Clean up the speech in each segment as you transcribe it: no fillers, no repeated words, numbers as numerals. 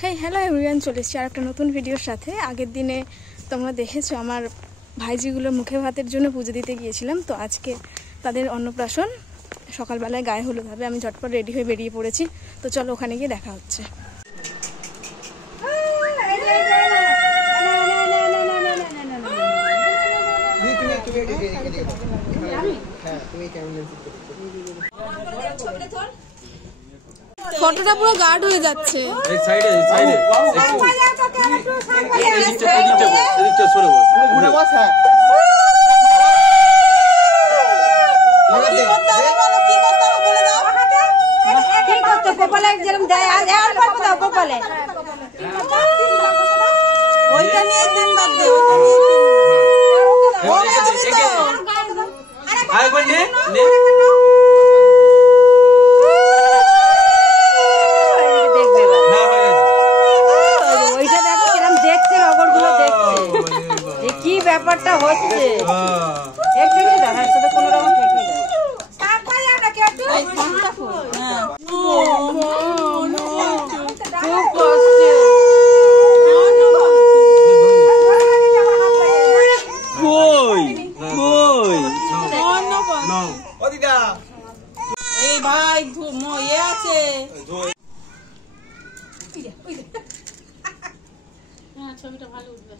Hello everyone, চলে এসেছি আর একটা নতুন ভিডিওর সাথে। আগের দিনে তোমরা দেখেছো আমার ভাইজিগুলোর মুখে ভাতের জন্য পুজো দিতে গিয়েছিলাম। তো আজকে তাদের অন্নপ্রাশন, সকালবেলায় গায়ে হলুদ হবে। আমি ঝটপট রেডি হয়ে বেরিয়ে পড়েছি। তো চলো ওখানে গিয়ে দেখা হচ্ছে। ফটোটা পুরো গার্ড হয়ে যাচ্ছে। কি ব্যাপারটা হচ্ছে একটু দেখার সাথে কোনো রকম ঠিক নেই। খুব কষ্ট। এই ভাই ইয়ে আছে, ছবিটা ভালো উঠবে।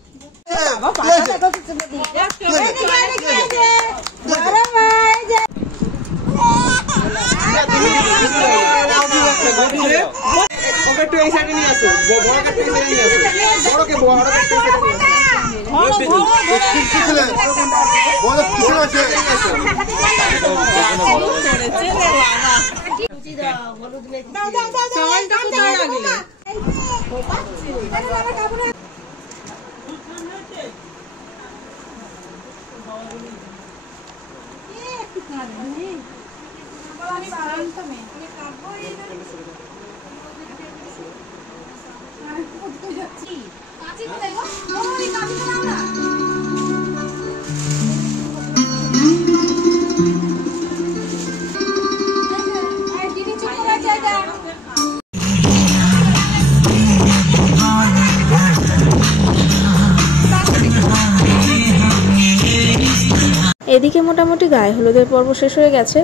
এদিকে মোটামুটি গায়ে হলুদের পর্ব শেষ হয়ে গেছে,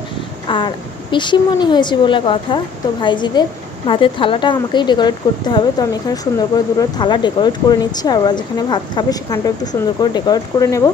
আর পিসিমণি হয়েছে বলে কথা। তো ভাইজিদের ভাতের থালাটা আমাকেই ডেকোরেট করতে হবে। তো আমি এখানে সুন্দর করে দুটো থালা ডেকোরেট করে নিচ্ছি, আর ওরা যেখানে ভাত খাবে সেখানটাও একটু সুন্দর করে ডেকোরেট করে নেব।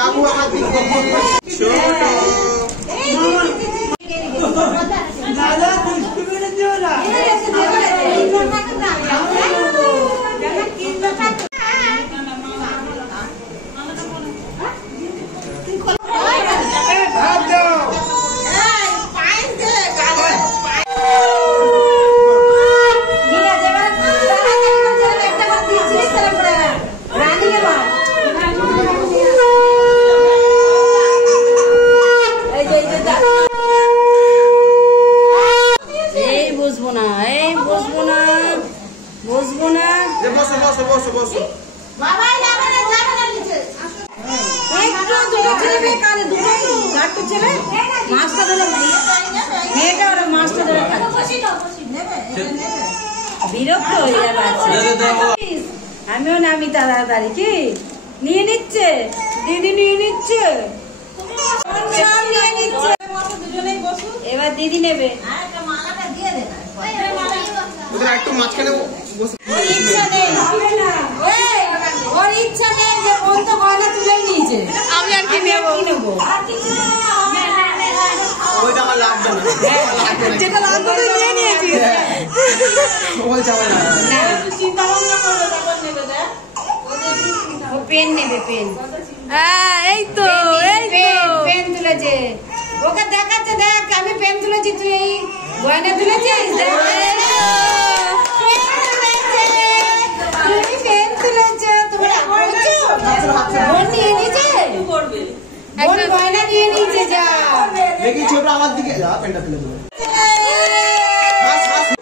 बाबू छोटो বসো বসো বসো বসো একটু দুটো ছেলে মেয়ে কানে দুটোই চারটে ছেলে মাছটা ধরে মেয়েটা ওরা মাছটা ধরে বিরক্ত হয়ে যাবে আমিও নামি তাড়াতাড়ি কি নিয়ে নিচ্ছে দিদি নিয়ে নিচ্ছে এবার দিদি নেবে ওদের একটু মাঝখানে বসে ইচ্ছা নেই ওর ইচ্ছা নেই যে বোন তো গয়না তুলে নিয়েছে আমি আর কি নেবো নেবো ওইটা আমার লাগবে না যেটা লাগবে তুই নিয়ে নিয়েছিস ওই জামা লাগবে না চিন্তা ভাবনা করবে তখন নেবে দেখ ও পেন নেবে পেন হ্যাঁ এই তো পেন তুলেছে ওকে দেখাচ্ছে দেখ আমি পেন তুলেছি তুই এই গয়না তুলেছিস দেখ পেন তুলেছে তোমরা বলছো বোন নিয়ে নিয়েছে বোন গয়না নিয়ে নিয়েছে যা দেখি ছোট আমার দিকে যা পেনটা তুলে দেবো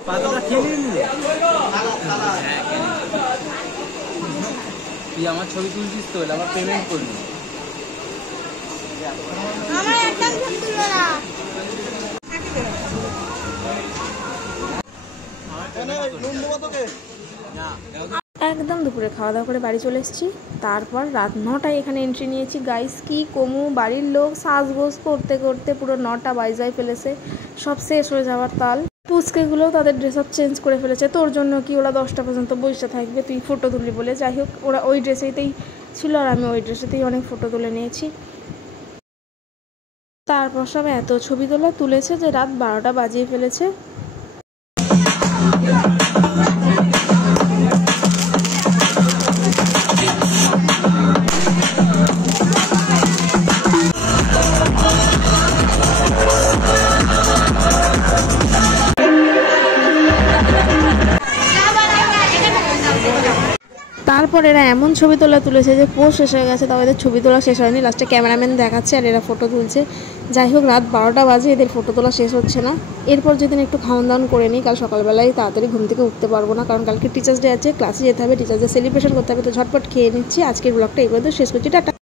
পাতাটা খেয়ে নিলে তুই আমার ছবি তুলছিস তো আবার পেমেন্ট করবি একদম দুপুরে খাওয়া দাওয়া করে বাড়ি চলে এসেছি। তারপর রাত 9টায় এখানে এন্ট্রি নিয়েছি। গাইস কি কমু, বাড়ির লোক সাজগোজ করতে করতে পুরো 9টা বাজায় ফেলেছে, সব শেষ হয়ে যাওয়ার তাল। পুচকেগুলো তাদের ড্রেস আপ চেঞ্জ করে ফেলেছে। তোর জন্য কি ওরা 10টা পর্যন্ত বসে থাকবে, তুই ফটো তুললি বলে। যাই হোক ওরা ওই ড্রেসেতেই ছিল আর আমি ওই ড্রেসেতেই অনেক ফটো তুলে নিয়েছি। তারপর সব এত ছবি তুলেছে যে রাত 12টা বাজিয়ে ফেলেছে। তারপর এরা এমন ছবি তুলেছে যে পোস্ট শেষ হয়ে গেছে, তাও এদের ছবি তোলা শেষ হয়নি। লাস্টে ক্যামেরাম্যান দেখাচ্ছে আর এরা ফটো তুলছে। যাই হোক রাত 12টা বাজে, এদের ফটো তোলা শেষ হচ্ছে না। এরপর যেদিন একটু খাওয়ান দাওয়ান করে নিই, কাল সকালবেলায় তাড়াতাড়ি ঘুম থেকে উঠতে পারবো না, কারণ কালকে টিচার্স ডে আছে, ক্লাসে যেতে হবে, টিচার্স ডে সেলিব্রেশন করতে হবে। তো ঝটপট খেয়ে নিচ্ছি। আজকের ব্লগটা এই পর্যন্ত শেষ করছি, টাটা।